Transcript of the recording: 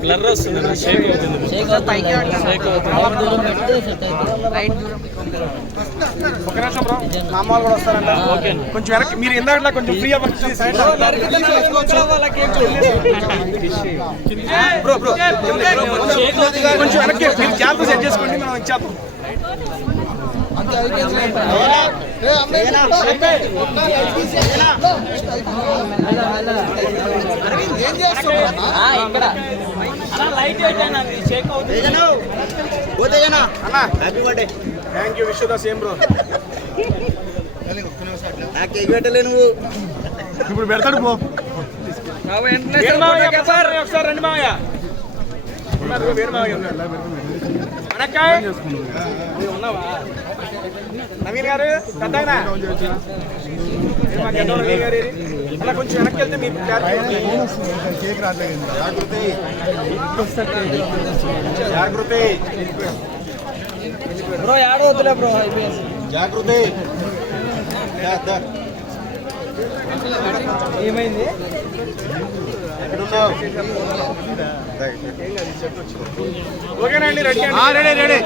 Blur వస్తుంది షేక్ అవుతుంది షేక్ కూడా వస్తారంట ఓకే. కొంచెం వెనక్కి మీరు ఇందాక కొంచెం ఫ్రీ బ్రో, కొంచెం వెనక్కి మీరు జాగ్రత్త సెట్ చేసుకోండి మనం ఇచ్చేద్దాం birthday thank you wish the same bro ఇప్పుడు పెడతాడు పో బాబు, వెంటనే ఒకసారి రండి మావయ్య నువ్వు నవీన్ గారు కొంచెం వెనక్కి వెళ్తే మీకు క్లారిటీ ఉంటుంది. జాగృతి బ్రో జాగృతి ఏమైంది? ఓకేనా అండి. Ready ready. రెడీ